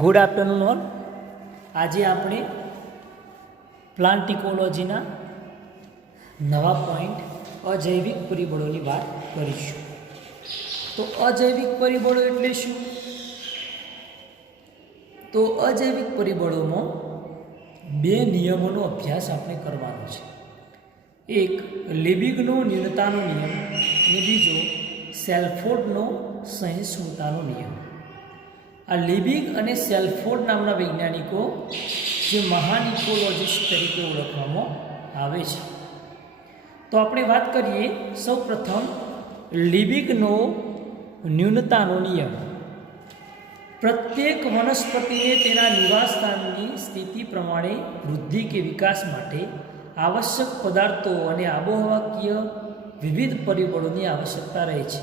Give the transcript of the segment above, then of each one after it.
Good afternoon all. આજે આપણે plant ઇકોલોજીના નવા પોઈન્ટ અજૈવિક પરિબળોની વાત કરીશું. તો અજૈવિક પરિબળો એટલે શું? તો અજૈવિક પરિબળોમાં બે નિયમોનો અભ્યાસ આપણે કરવાનો છે. એક લિબિગનો ન્યૂનતાનો નિયમ અને બીજો સેલ્ફોર્ડનો સહિષ્ણુતાનો નિયમ. આ લિબિગ અને સેલ્ફોર્ડ નામના વૈજ્ઞાનિકો જે મહાન ઇકોલોજીસ્ટ તરીકે ઓળખવામાં આવે છે. તો આપણે વાત કરીએ સૌપ્રથમ લિબિગનો ન્યૂનતાનો નિયમ. પ્રત્યેક વનસ્પતિને તેના નિવાસસ્થાનની સ્થિતિ પ્રમાણે વૃદ્ધિ કે વિકાસ માટે આવશ્યક પદાર્થો અને આબોહવાકીય વિવિધ પરિબળોની આવશ્યકતા રહે છે.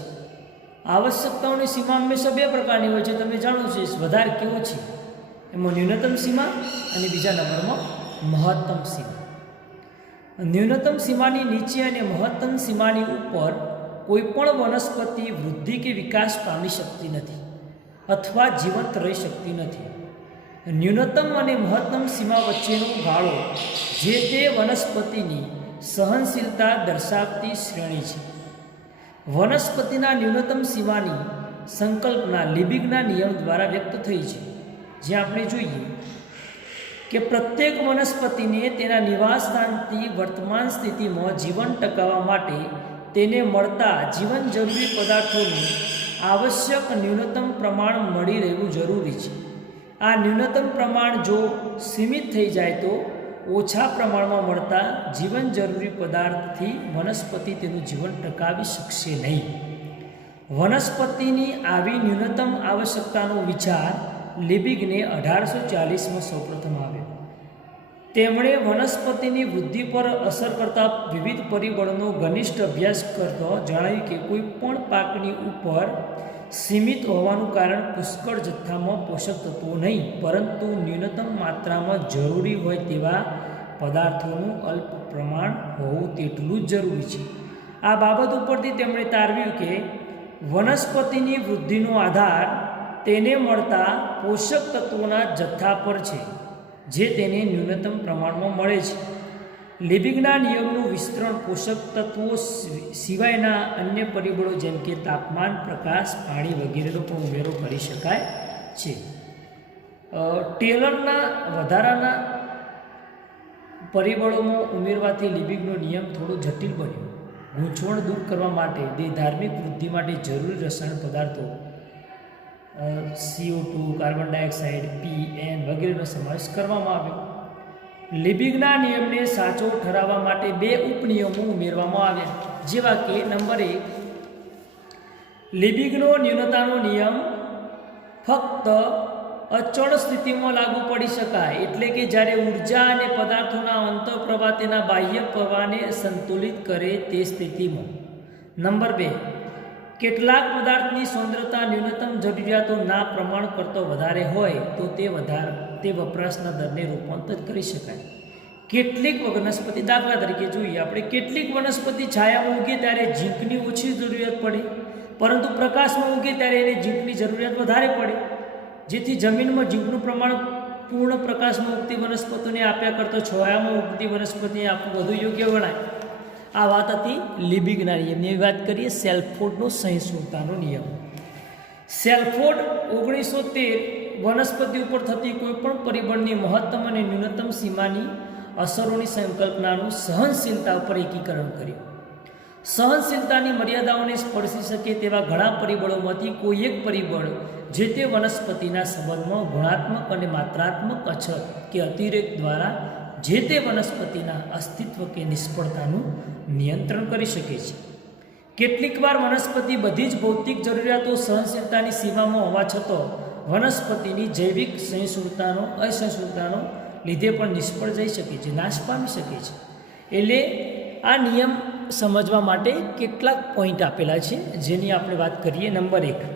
આવશ્યકતાઓની સીમા હંમેશા બે પ્રકારની હોય છે. તમે જાણો છો વધારે કેવો છે એમાં ન્યૂનતમ સીમા અને બીજા નંબરમાં મહત્તમ સીમા. ન્યૂનતમ સીમાની નીચે અને મહત્તમ સીમાની ઉપર કોઈપણ વનસ્પતિ વૃદ્ધિ કે વિકાસ પામી શકતી નથી અથવા જીવંત રહી શકતી નથી. ન્યૂનતમ અને મહત્તમ સીમા વચ્ચેનો ગાળો જે તે વનસ્પતિની સહનશીલતા દર્શાવતી શ્રેણી છે. વનસ્પતિના ન્યૂનતમ સીમાની સંકલ્પના લિબિગના નિયમ દ્વારા વ્યક્ત થઈ છે, જે આપણે જોઈએ કે પ્રત્યેક વનસ્પતિને તેના નિવાસસ્થાનથી વર્તમાન સ્થિતિમાં જીવન ટકાવવા માટે તેને મળતા જીવન જરૂરી પદાર્થોનું આવશ્યક ન્યૂનતમ પ્રમાણ મળી રહેવું જરૂરી છે. આ ન્યૂનતમ પ્રમાણ જો સીમિત થઈ જાય તો ઓછા પ્રમાણમાં મળતા જીવન જરૂરી પદાર્થથી વનસ્પતિ તેનું જીવન ટકાવી શકશે નહીં. વનસ્પતિની આવી ન્યૂનતમ આવશ્યકતાનો વિચાર લિબિગને 1840માં સૌપ્રથમ આવ્યો. તેમણે વનસ્પતિની વૃદ્ધિ પર અસર કરતા વિવિધ પરિબળોનો ઘનિષ્ઠ અભ્યાસ કરતો જણાવ્યું કે કોઈ પણ પાકની ઉપર સીમિત હોવાનું કારણ પુષ્કળ જથ્થામાં પોષક તત્વો નહીં, પરંતુ ન્યૂનતમ માત્રામાં જરૂરી હોય તેવા પદાર્થોનું અલ્પ પ્રમાણ હોવું તેટલું જ જરૂરી છે. આ બાબત ઉપરથી તેમણે તારવ્યું કે વનસ્પતિની વૃદ્ધિનો આધાર તેને મળતા પોષક તત્વોના જથ્થા પર છે, જે તેને ન્યૂનતમ પ્રમાણમાં મળે છે. લિબિગના નિયમનું વિસ્તરણ પોષક તત્વો સિવાયના અન્ય પરિબળો જેમ કે તાપમાન, પ્રકાશ, પાણી વગેરેનો પણ ઉમેરો કરી શકાય છે. ટેલરના વધારાના પરિબળોમાં ઉમેરવાથી લિબિગનો નિયમ થોડો જટિલ બન્યો. ગૂંચવણ દૂર કરવા માટે ધાર્મિક વૃદ્ધિ માટે જરૂરી રસાયણ પદાર્થો CO2, કાર્બન ડાયોક્સાઇડ, PN વગેરેનો સમાવેશ કરવામાં આવ્યો. લિબિગના નિયમને સાચો ઠરાવવા માટે બે ઉપનિયમો ઉમેરવામાં આવ્યા, જેવા કે નંબર 1, લિબિગનો ન્યૂનતાનો નિયમ ફક્ત અચળ સ્થિતિમાં લાગુ પડી શકાય, એટલે કે જ્યારે ઉર્જા અને પદાર્થોના અંતઃપ્રવાહ તેના બાહ્ય પ્રવાહને સંતુલિત કરે તે સ્થિતિમાં. નંબર 2, કેટલાક પદાર્થની સાંદ્રતા ન્યૂનતમ જરૂરિયાતોના પ્રમાણ કરતાં વધારે હોય તો તે વપરાશના દરને રૂપાંતરિત કરી શકાય. કેટલીક વનસ્પતિ, દાખલા તરીકે જોઈએ આપણે, કેટલીક વનસ્પતિ છાયામાં ઉગે ત્યારે ઝીંકની ઓછી જરૂરિયાત પડે, પરંતુ પ્રકાશમાં ઉગે ત્યારે એને ઝીંકની જરૂરિયાત વધારે પડે, જેથી જમીનમાં ઝીંકનું પ્રમાણ પૂર્ણ પ્રકાશમાં ઉગતી વનસ્પતિને આપ્યા કરતાં છાયામાં ઉગતી વનસ્પતિને આપવું વધુ યોગ્ય ગણાય. આ વાત હતી લિબિગના નિયમની. વાત કરીએ સેલ્ફોર્ડનો સહિષ્ણુતાનો નિયમ. સેલ્ફોર્ડ 1913 વનસ્પતિ ઉપર થતી કોઈપણ પરિબળની મહત્તમ અને ન્યૂનતમ સીમાની અસરોની સંકલ્પનાનું સહનશીલતા ઉપર એકીકરણ કર્યું. સહનશીલતાની મર્યાદાઓને સ્પર્શી શકે તેવા ઘણા પરિબળોમાંથી કોઈ એક પરિબળ જે તે વનસ્પતિના સંબંધમાં ગુણાત્મક અને માત્રાત્મક અછત કે અતિરેક દ્વારા જે તે વનસ્પતિના અસ્તિત્વ કે નિષ્ફળતાનું નિયંત્રણ કરી શકે છે. કેટલીકવાર વનસ્પતિ બધી જ ભૌતિક જરૂરિયાતો સહનશીલતાની સીમામાં હોવા છતાં વનસ્પતિની જૈવિક અસહિષ્ણુતાનો લીધે પણ નિષ્ફળ જઈ શકે છે, નાશ પામી શકે છે. એટલે આ નિયમ સમજવા માટે કેટલાક પોઈન્ટ આપેલા છે, જેની આપણે વાત કરીએ. નંબર 1,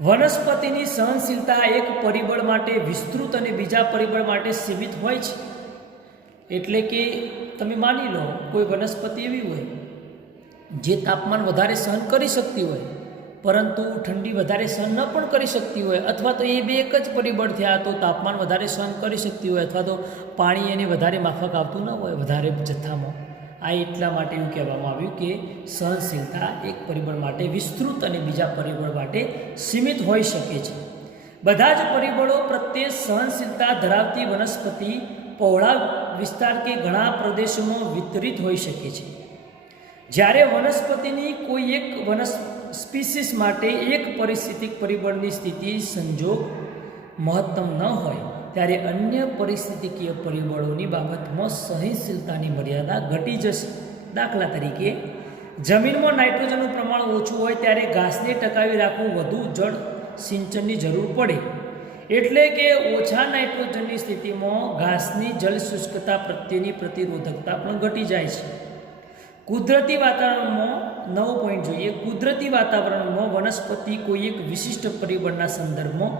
વનસ્પતિની સહનશીલતા એક પરિબળ માટે વિસ્તૃત અને બીજા પરિબળ માટે સીમિત હોય છે. એટલે કે તમે માની લો કોઈ વનસ્પતિ એવી હોય જે તાપમાન વધારે સહન કરી શકતી હોય, પરંતુ ઠંડી વધારે સહન ન પણ કરી શકતી હોય, અથવા તો એ બે એક જ પરિબળ થયા, તો તાપમાન વધારે સહન કરી શકતી હોય અથવા તો પાણી એને વધારે માફક આવતું ન હોય વધારે જથ્થામાં. આ એટલા માટે એવું કહેવામાં આવ્યું કે સહનશીલતા એક પરિબળ માટે વિસ્તૃત અને બીજા પરિબળ માટે સીમિત હોઈ શકે છે. બધા જ પરિબળો પ્રત્યે સહનશીલતા ધરાવતી વનસ્પતિ પહોળા વિસ્તાર કે ઘણા પ્રદેશોમાં વિતરિત હોઈ શકે છે. જ્યારે વનસ્પતિની કોઈ એક સ્પીસીસ માટે એક પરિસ્થિતિક પરિબળની સ્થિતિ સંજોગ મહત્તમ ન હોય, ત્યારે અન્ય પરિસ્થિતિકીય પરિબળોની બાબતમાં સહનશીલતાની મર્યાદા ઘટી જશે. દાખલા તરીકે, જમીનમાં નાઇટ્રોજનનું પ્રમાણ ઓછું હોય ત્યારે ઘાસને ટકાવી રાખવું વધુ જળ સિંચનની જરૂર પડે. એટલે કે ઓછા નાઇટ્રોજનની સ્થિતિમાં ઘાસની જળ શુષ્કતા પ્રત્યેની પ્રતિરોધકતા પણ ઘટી જાય છે. કુદરતી વાતાવરણમાં 9 પોઈન્ટ જોઈએ. કુદરતી વાતાવરણમાં વનસ્પતિ કોઈ એક વિશિષ્ટ પરિબળના સંદર્ભમાં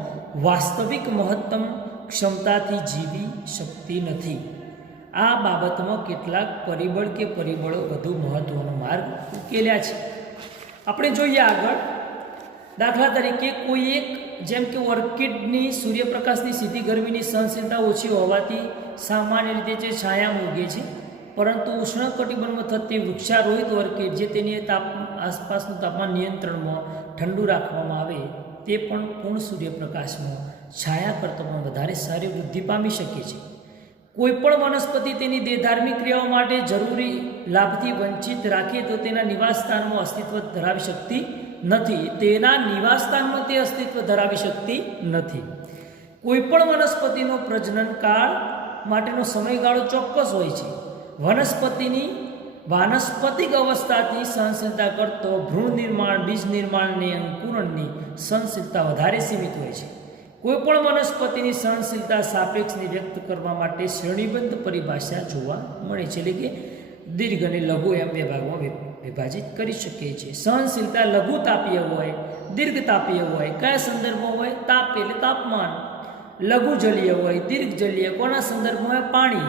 વાસ્તવિક મહત્તમ ક્ષમતાથી જીવી શકતી નથી. આ બાબતમાં કેટલાક પરિબળ કે પરિબળો વધુ મહત્વનો માર્ગ ઉકેલ્યા છે. આપણે જોઈએ આગળ. દાખલા તરીકે કોઈ એક, જેમ કે ઓર્કિડની સૂર્યપ્રકાશની સીધી ગરમીની સહનશીલતા ઓછી હોવાથી સામાન્ય રીતે જે છાયામાં ઉગે છે, પરંતુ ઉષ્ણકટિબંધમાં થતી વૃક્ષારોહિત ઓર્કિડ જે તેની આસપાસનું તાપમાન નિયંત્રણમાં ઠંડુ રાખવામાં આવે, તે પણ પૂર્ણ સૂર્યપ્રકાશમાં છાયા કરતાં પણ વધારે સારી વૃદ્ધિ પામી શકે છે. કોઈપણ વનસ્પતિ તેની દેહધાર્મિક ક્રિયાઓ માટે જરૂરી લાભથી વંચિત રાખે તો તેના નિવાસસ્થાનમાં અસ્તિત્વ ધરાવી શકતી નથી. તેના નિવાસસ્થાનમાં તે અસ્તિત્વ ધરાવી શકતી નથી. કોઈપણ વનસ્પતિનો પ્રજનન કાળ માટેનો સમયગાળો ચોક્કસ હોય છે. વનસ્પતિની વાનસ્પતિક અવસ્થાથી સહનશીલતા કરતો ભ્રૂણ નિર્માણ, બીજ નિર્માણ અને અંકુરણની સહનશીલતા વધારે સીમિત હોય છે. કોઈપણ વનસ્પતિની સહનશીલતા સાપેક્ષને વ્યક્ત કરવા માટે શ્રેણીબદ્ધ પરિભાષા જોવા મળે છે. એટલે કે દીર્ઘ અને લઘુ એમ બે ભાગમાં વિભાજિત કરી શકીએ છીએ. સહનશીલતા લઘુ તાપીય હોય, દીર્ઘ તાપીય હોય. કયા સંદર્ભમાં હોય? તાપ એટલે તાપમાન. લઘુ જલીય હોય, દીર્ઘ જલીય કોના સંદર્ભમાં હોય? પાણી.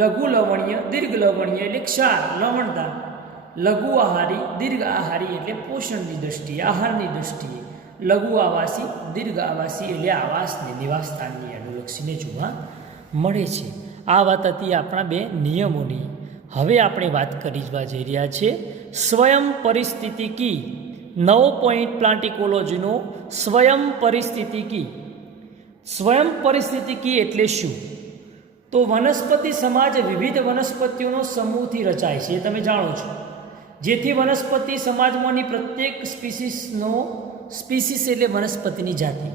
લઘુ લવણીય, દીર્ઘ લવણીય એટલે ક્ષાર, લવણતા. લઘુ આહારી, દીર્ઘ આહારી એટલે પોષણની દ્રષ્ટિએ, આહારની દ્રષ્ટિએ. લઘુ આવાસી, દીર્ઘ આવાસી એટલે આવાસને, નિવાસસ્થાનની અનુલક્ષીને જોવા મળે છે. આ વાત હતી આપણા બે નિયમોની. હવે આપણે વાત કરવા જઈ રહ્યા છીએ સ્વયં પરિસ્થિતિકી. 9 પોઈન્ટ પ્લાન્ટ ઇકોલોજીનો સ્વયં પરિસ્થિતિકી. સ્વયં પરિસ્થિતિકી એટલે શું? તો વનસ્પતિ સમાજ વિવિધ વનસ્પતિઓનો સમૂહથી રચાય છે, એ તમે જાણો છો. જેથી વનસ્પતિ સમાજમાંની પ્રત્યેક સ્પીસીસ એટલે વનસ્પતિની જાતિ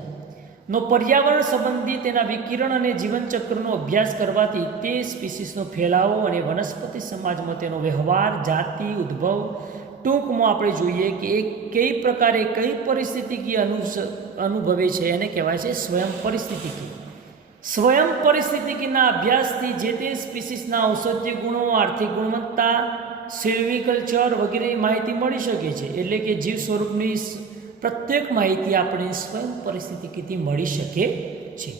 નો પર્યાવરણ સંબંધી તેના વિકિરણ અને જીવનચક્રનો અભ્યાસ કરવાથી તે સ્પીસીસનો ફેલાવો અને વનસ્પતિ સમાજમાં તેનો વ્યવહાર, જાતિ, ઉદ્ભવ, ટૂંકમાં આપણે જોઈએ કે એ કઈ પ્રકારે કઈ પરિસ્થિતિકી અનુભવે છે, એને કહેવાય છે સ્વયં પરિસ્થિતિકી. સ્વયં પરિસ્થિતિકીના અભ્યાસથી જે તે સ્પીસીસના ઔષધીય ગુણો, આર્થિક ગુણવત્તા, સિલ્વીકલ્ચર વગેરે માહિતી મળી શકે છે. એટલે કે જીવ સ્વરૂપની પ્રત્યેક માહિતી આપણે સ્વયં પરિસ્થિતિકીથી મળી શકે છે.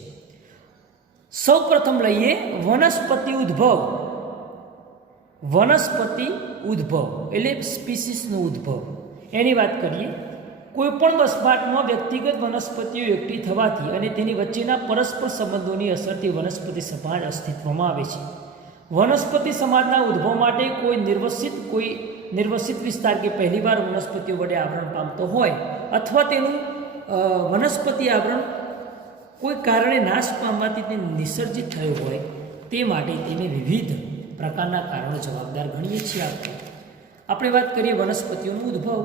સૌ પ્રથમ લઈએ વનસ્પતિ ઉદ્ભવ. વનસ્પતિ ઉદ્ભવ એટલે સ્પીસીસનો ઉદ્ભવ, એની વાત કરીએ. કોઈપણ વસવાટમાં વ્યક્તિગત વનસ્પતિઓ એકઠી થવાથી અને તેની વચ્ચેના પરસ્પર સંબંધોની અસરથી વનસ્પતિ સમાજ અસ્તિત્વમાં આવે છે. વનસ્પતિ સમાજના ઉદ્ભવ માટે કોઈ નિર્વસિત વિસ્તાર કે પહેલીવાર વનસ્પતિઓ વડે આવરણ પામતો હોય અથવા તેનું વનસ્પતિ આવરણ કોઈ કારણે નાશ પામવાથી તે નિસર્જિત થયો હોય, તે માટે તેને વિવિધ પ્રકારના કારણો જવાબદાર ગણીએ છીએ. આપણે વાત કરીએ વનસ્પતિઓનો ઉદ્ભવ.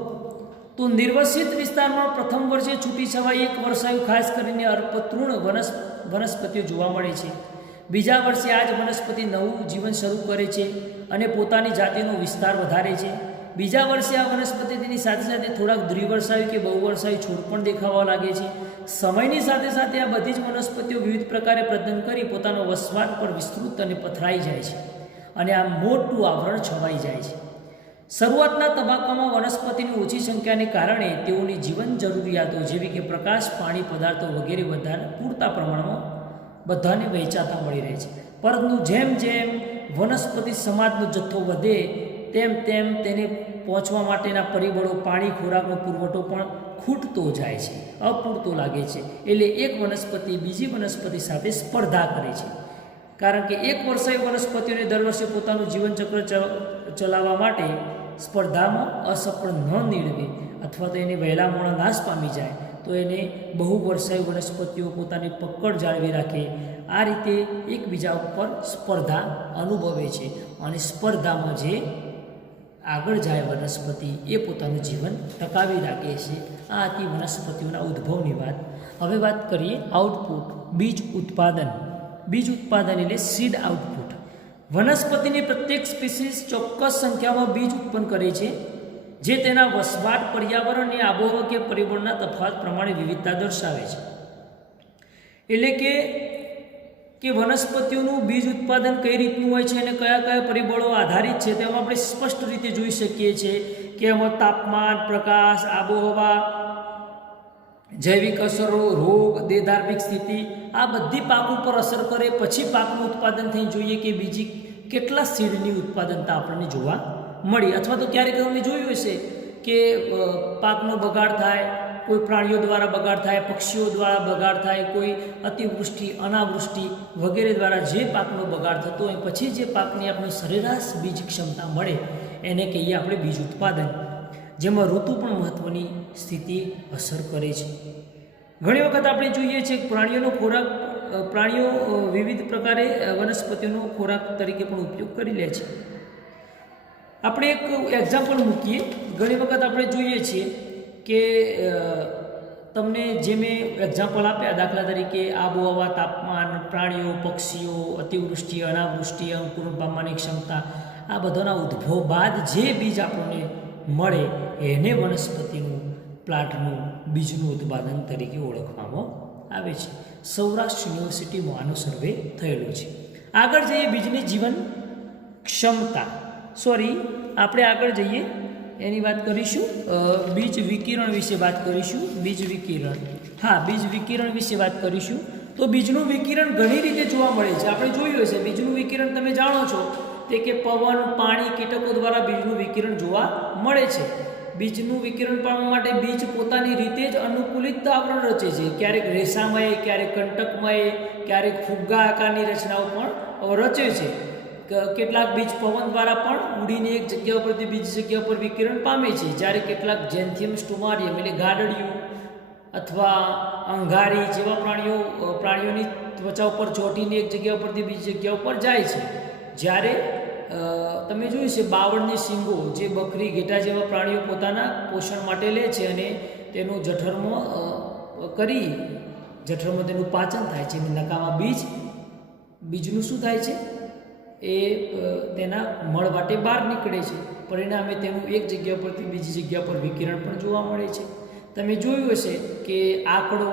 તો નિર્વસિત વિસ્તારમાં પ્રથમ વર્ષે છૂટી છવાઈ એક વર્ષાયુ ખાસ કરીને અલ્પતૃણ વનસ્પતિઓ જોવા મળે છે. બીજા વર્ષે આ જ વનસ્પતિ નવું જીવન શરૂ કરે છે અને પોતાની જાતિનો વિસ્તાર વધારે છે. બીજા વર્ષે આ વનસ્પતિ તેની સાથે સાથે થોડાક દ્વિવર્ષાયુ કે બહુવર્ષાયુ છોડ પણ દેખાવા લાગે છે. સમયની સાથે સાથે આ બધી જ વનસ્પતિઓ વિવિધ પ્રકારે પ્રજનન કરી પોતાનો વસવાટ પર વિસ્તૃત અને પથરાઈ જાય છે અને આ મોટું આવરણ છવાઈ જાય છે. શરૂઆતના તબક્કામાં વનસ્પતિની ઓછી સંખ્યાને કારણે તેઓની જીવન જરૂરિયાતો જેવી કે પ્રકાશ, પાણી, પદાર્થો વગેરે વધારે પૂરતા પ્રમાણમાં બધાને વહેંચાતા મળી રહે છે. પરંતુ જેમ જેમ વનસ્પતિ સમાજનો જથ્થો વધે તેમ તેમ તેને પહોંચવા માટેના પરિબળો, પાણી, ખોરાકનો પુરવઠો પણ ખૂટતો જાય છે, અપૂરતો લાગે છે. એટલે એક વનસ્પતિ બીજી વનસ્પતિ સાથે સ્પર્ધા કરે છે. કારણ કે એક વર્ષાયુ વનસ્પતિઓને દર વર્ષે પોતાનું જીવનચક્ર ચલાવવા માટે સ્પર્ધામાં અસફળ ન નીવડે અથવા તો એને વહેલા મોડા નાશ પામી જાય તો એને બહુ વર્ષાયુ વનસ્પતિઓ પોતાની પકડ જાળવી રાખે. આ રીતે એકબીજા ઉપર સ્પર્ધા અનુભવે છે અને સ્પર્ધામાં જે આગળ જાય વનસ્પતિ એ પોતાનું જીવન ટકાવી રાખે છે. આ હતી વનસ્પતિઓના ઉદ્ભવની વાત. હવે વાત કરીએ આઉટપુટ, બીજ ઉત્પાદન. બીજ ઉત્પાદન એટલે સીડ આઉટપુટ. વનસ્પતિની પ્રત્યેક સ્પીસીસ ચોક્કસ સંખ્યામાં બીજ ઉત્પન્ન કરે છે જે તેના વસવાટ, પર્યાવરણ અને આબોહવા પરિબળના તફાવત પ્રમાણે વિવિધતા દર્શાવે છે. એટલે કે વનસ્પતિઓનું બીજ ઉત્પાદન કઈ રીતનું હોય છે અને કયા કયા પરિબળો આધારિત છે તેમાં આપણે સ્પષ્ટ રીતે જોઈ શકીએ છીએ કે એમાં તાપમાન, પ્રકાશ, આબોહવા, જૈવિક અસરો, રોગ, દેહધાર્મિક સ્થિતિ આ બધી પાક ઉપર અસર કરે. પછી પાકનું ઉત્પાદન થઈ જોઈએ કે બીજી કેટલા સીડની ઉત્પાદનતા આપણને જોવા મળી. અથવા તો ક્યારેક તમે જોયું હશે કે પાકનો બગાડ થાય, કોઈ પ્રાણીઓ દ્વારા બગાડ થાય, પક્ષીઓ દ્વારા બગાડ થાય, કોઈ અતિવૃષ્ટિ, અનાવૃષ્ટિ વગેરે દ્વારા જે પાકનો બગાડ થતો હોય પછી જે પાકની આપણે સરેરાશ બીજ ક્ષમતા મળે એને કહીએ આપણે બીજ ઉત્પાદન, જેમાં ઋતુ પણ મહત્ત્વની સ્થિતિ અસર કરે છે. ઘણી વખત આપણે જોઈએ છીએ કે પ્રાણીઓ વિવિધ પ્રકારે વનસ્પતિઓનો ખોરાક તરીકે પણ ઉપયોગ કરી લે છે. આપણે એક એક્ઝામ્પલ મૂકીએ. ઘણી વખત આપણે જોઈએ છીએ કે તમને જે મેં એક્ઝામ્પલ આપ્યા, દાખલા તરીકે આબોહવા, તાપમાન, પ્રાણીઓ, પક્ષીઓ, અતિવૃષ્ટિ, અનાવૃષ્ટિ, અંકુરણ પામવાની ક્ષમતા, આ બધાના ઉદ્ભવ બાદ જે બીજ આપણને મળે એને વનસ્પતિનું, પ્લાન્ટનું બીજનું ઉત્પાદન તરીકે ઓળખવામાં આવે છે. સૌરાષ્ટ્ર યુનિવર્સિટીમાં આનો સર્વે થયેલો છે. આગળ જઈએ બીજની જીવન ક્ષમતા. આપણે આગળ જઈએ એની વાત કરીશું. બીજ વિકિરણ વિશે વાત કરીશું. બીજ વિકિરણ વિશે વાત કરીશું. તો બીજનું વિકિરણ ઘણી રીતે જોવા મળે છે. આપણે જોયું હશે બીજનું વિકિરણ તમે જાણો છો તે કે પવન, પાણી, કીટકો દ્વારા બીજનું વિકિરણ જોવા મળે છે. બીજનું વિકિરણ પામવા માટે બીજ પોતાની રીતે જ અનુકૂલિત આવરણ રચે છે. ક્યારેક રેસામય, ક્યારેક કંટકમય, ક્યારેક ફુગ્ગા આકારની રચનાઓ પણ રચે છે. કેટલાક બીજ પવન દ્વારા પણ ઉડીને એક જગ્યા ઉપરથી બીજી જગ્યા ઉપર વિકિરણ પામે છે. જ્યારે કેટલાક જેન્થિયમ સ્ટોમારિયમ એટલે ગાડડિયું અથવા અંગારી જેવા પ્રાણીઓની ત્વચા ઉપર ચોંટીને એક જગ્યા ઉપરથી બીજી જગ્યા ઉપર જાય છે. જ્યારે તમે જોયું છે બાવળની શીંગો, જે બકરી, ઘેટા જેવા પ્રાણીઓ પોતાના પોષણ માટે લે છે અને તેનું જઠરમાં તેનું પાચન થાય છે. નકામાં બીજનું શું થાય છે એ તેના મળ વાટે બહાર નીકળે છે. પરિણામે તેનું એક જગ્યા પરથી બીજી જગ્યા પર વિકિરણ પણ જોવા મળે છે. તમે જોયું હશે કે આંકડો,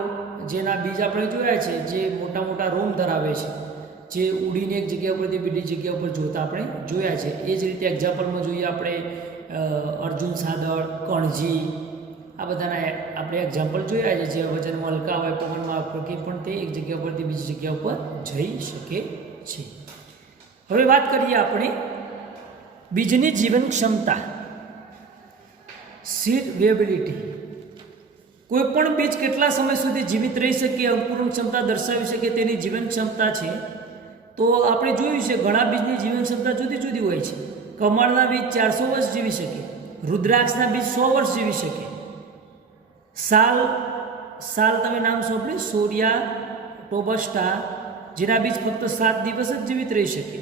જેના બીજ આપણે જોયા છે, જે મોટા મોટા રોમ ધરાવે છે, જે ઉડીને એક જગ્યા પરથી બીજી જગ્યા પર જોતા આપણે જોયા છે. એ જ રીતે એક્ઝામ્પલમાં જોઈએ આપણે અર્જુન સાદળ, કણજી, આ બધાના આપણે એક્ઝામ્પલ જોયા છે. જે વજનમાં હલકા હોય, પવનમાં ફરકી પણ તે એક જગ્યા પરથી બીજી જગ્યા ઉપર જઈ શકે છે. હવે વાત કરીએ આપણે બીજની જીવન ક્ષમતા, સીડ વેબિલિટી. કોઈ પણ બીજ કેટલા સમય સુધી જીવિત રહી શકે, અંકુરણ ક્ષમતા દર્શાવી શકે તેની જીવન ક્ષમતા છે. તો આપણે જોયું છે ઘણા બીજની જીવન ક્ષમતા જુદી જુદી હોય છે. કમળના બીજ 400 વર્ષ જીવી શકે, રુદ્રાક્ષના બીજ 100 વર્ષ જીવી શકે, સાલ તમે નામ સાંભળ્યું, સોરિયા ટોબસ્ટા, જેના બીજ ફક્ત 7 દિવસ જ જીવિત રહી શકે.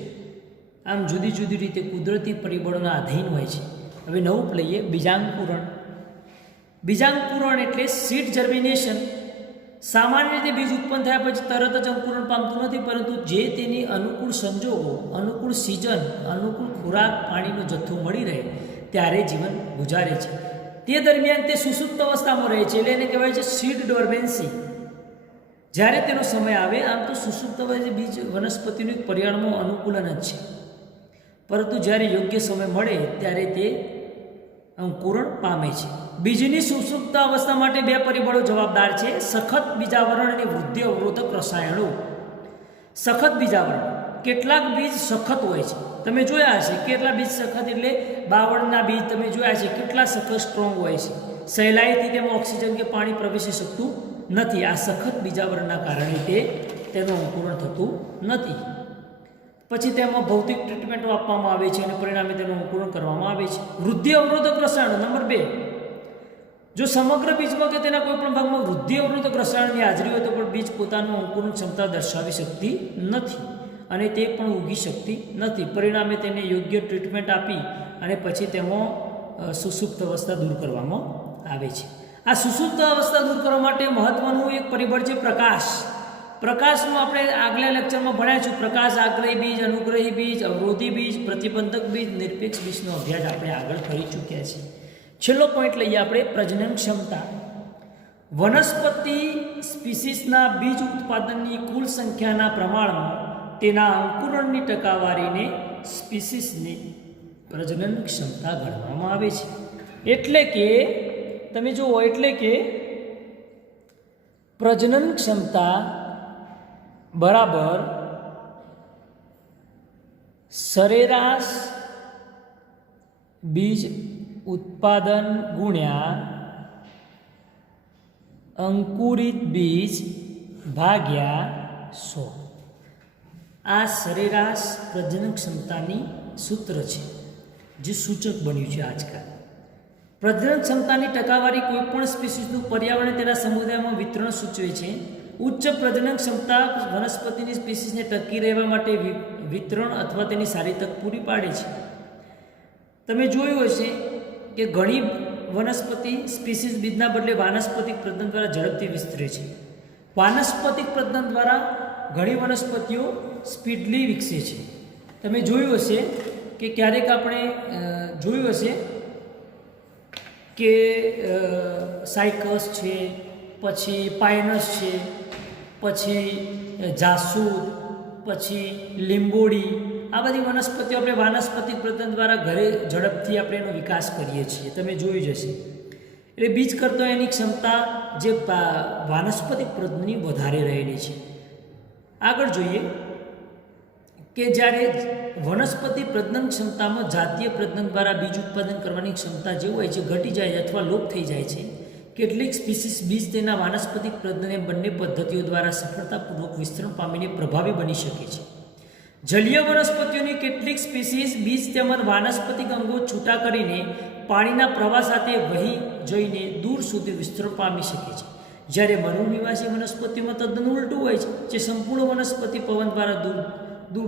આમ જુદી જુદી રીતે કુદરતી પરિબળોના આધીન હોય છે. હવે નવું લઈએ બીજાંકુરણ. બીજાંકુરણ એટલે સીડ જર્મિનેશન. સામાન્ય રીતે બીજ ઉત્પન્ન થયા પછી તરત જ અંકુરણ પામતું નથી, પરંતુ જે તેની અનુકૂળ સંજોગો, અનુકૂળ સિઝન, અનુકૂળ ખોરાક, પાણીનો જથ્થો મળી રહે ત્યારે જીવન ગુજારે છે. તે દરમિયાન તે સુસુપ્ત અવસ્થામાં રહે છે, એટલે એને કહેવાય છે સીડ ડોર્મેન્સી. જ્યારે તેનો સમય આવે, આમ તો સુસુપ્ત અવસ્થા બીજ વનસ્પતિનું એક પર્યાવરણમાં અનુકૂલન જ છે, પરંતુ જ્યારે યોગ્ય સમય મળે ત્યારે તે અંકુરણ પામે છે. બીજની સુસુપ્ત અવસ્થા માટે 2 પરિબળો જવાબદાર છે: સખત બીજાવરણ અને વૃદ્ધિ અવરોધક રસાયણો. સખત બીજાવરણ કેટલાક બીજ સખત હોય છે. તમે જોયા હશે કેટલા બીજ સખત એટલે બાવળના બીજ તમે જોયા છે કેટલા સખત સ્ટ્રોંગ હોય છે. સહેલાઈથી તેમાં ઓક્સિજન કે પાણી પ્રવેશી શકતું નથી. આ સખત બીજાવરણના કારણે તેનું અંકુરણ થતું નથી. પછી તેમાં ભૌતિક ટ્રીટમેન્ટો આપવામાં આવે છે અને પરિણામે તેનું અંકુરણ કરવામાં આવે છે. વૃદ્ધિ અવરોધક રસાયણો નંબર 2. જો સમગ્ર બીજમાં કે તેના કોઈ પણ ભાગમાં વૃદ્ધિ અવરોધક રસાયણની હાજરી હોય તો પણ બીજ પોતાનું અંકુરણ ક્ષમતા દર્શાવી શકતી નથી અને તે પણ ઉગી શકતી નથી. પરિણામે તેને યોગ્ય ટ્રીટમેન્ટ આપી અને પછી તેમાં સુસુપ્ત અવસ્થા દૂર કરવામાં આવે છે. આ સુસુપ્ત અવસ્થા દૂર કરવા માટે મહત્વનું એક પરિબળ છે પ્રકાશ. પ્રકાશનું આપણે આગલા લેક્ચરમાં ભણ્યા છું. પ્રકાશ આગ્રહી બીજ, અનુગ્રહી બીજ, અવરોધી બીજ, પ્રતિબંધક બીજ, નિરપેક્ષ બીજનો અભ્યાસ આપણે આગળ કરી ચૂક્યા છીએ. છેલ્લો પોઈન્ટ લઈએ આપણે પ્રજનન ક્ષમતા. વનસ્પતિ સ્પીસીસના બીજ ઉત્પાદનની કુલ સંખ્યાના પ્રમાણમાં તેના અંકુરણની ટકાવારીને સ્પીસીસની પ્રજનન ક્ષમતા ગણવામાં આવે છે. એટલે કે તમે જુઓ એટલે કે પ્રજનન ક્ષમતા બરાબર સરેરાશ બીજ ઉત્પાદન ગુણ્યા અંકુરિત બીજ ભાગ્યા 100. આ સરેરાશ પ્રજનન ક્ષમતાની સૂત્ર છે જે સૂચક બન્યું છે આજકાલ. પ્રજનન ક્ષમતાની ટકાવારી કોઈપણ સ્પીસીસનું પર્યાવરણ તેના સમુદાયમાં વિતરણ સૂચવે છે. ઉચ્ચ પ્રજનન ક્ષમતા વનસ્પતિની સ્પીસીસને ટકી રહેવા માટે વિતરણ અથવા તેની સારી તક પૂરી પાડે છે. તમે જોયું હશે કે ઘણી વનસ્પતિ સ્પીસીસ બીજના બદલે વાનસ્પતિક પ્રજનન દ્વારા ઝડપથી વિસ્તરે છે. વાનસ્પતિક પ્રજનન દ્વારા ઘણી વનસ્પતિઓ સ્પીડલી વિકસે છે. તમે જોયું હશે કે ક્યારેક આપણે જોયું હશે કે સાયકસ છે, પછી પાઇનસ છે, પછી જાસૂદ, પછી લીંબોડી, આ બધી વનસ્પતિઓ આપણે વાનસ્પતિક પ્રજનન દ્વારા ઘરે ઝડપથી આપણે એનો વિકાસ કરીએ છીએ. તમે જોયું જ હશે. એટલે બીજ કરતાં એની ક્ષમતા જે વાનસ્પતિક પ્રજનનની વધારે રહેલી છે. આગળ જોઈએ કે જ્યારે વનસ્પતિ પ્રજનન ક્ષમતામાં જાતીય પ્રજનન દ્વારા બીજ ઉત્પાદન કરવાની ક્ષમતા જે હોય છે ઘટી જાય છે અથવા લોપ થઈ જાય છે. કેટલીક સ્પીસીસ બીજ તેના વાનસ્પતિક પ્રજનન એમ બંને પદ્ધતિઓ દ્વારા સફળતાપૂર્વક વિસ્તરણ પામીને પ્રભાવી બની શકે છે. જલીય વનસ્પતિઓની કેટલીક સ્પીસીસ બીજ તેમજ વાનસ્પતિક અંગો છૂટા કરીને પાણીના પ્રવાહ સાથે વહી જઈને દૂર સુધી વિસ્તરણ પામી શકે છે. જ્યારે મરુનિવાસી વનસ્પતિઓમાં તદ્દન ઉલટું હોય છે, જે સંપૂર્ણ વનસ્પતિ પવન દ્વારા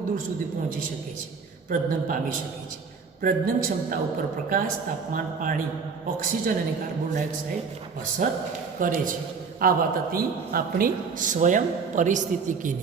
દૂર સુધી પહોંચી શકે છે, પ્રજનન પામી શકે છે. પ્રજનન ક્ષમતા ઉપર પ્રકાશ, તાપમાન, પાણી, ઓક્સિજન અને કાર્બન ડાયોક્સાઇડ અસર કરે છે. આ વાત હતી આપણી સ્વયં પરિસ્થિતિકીની.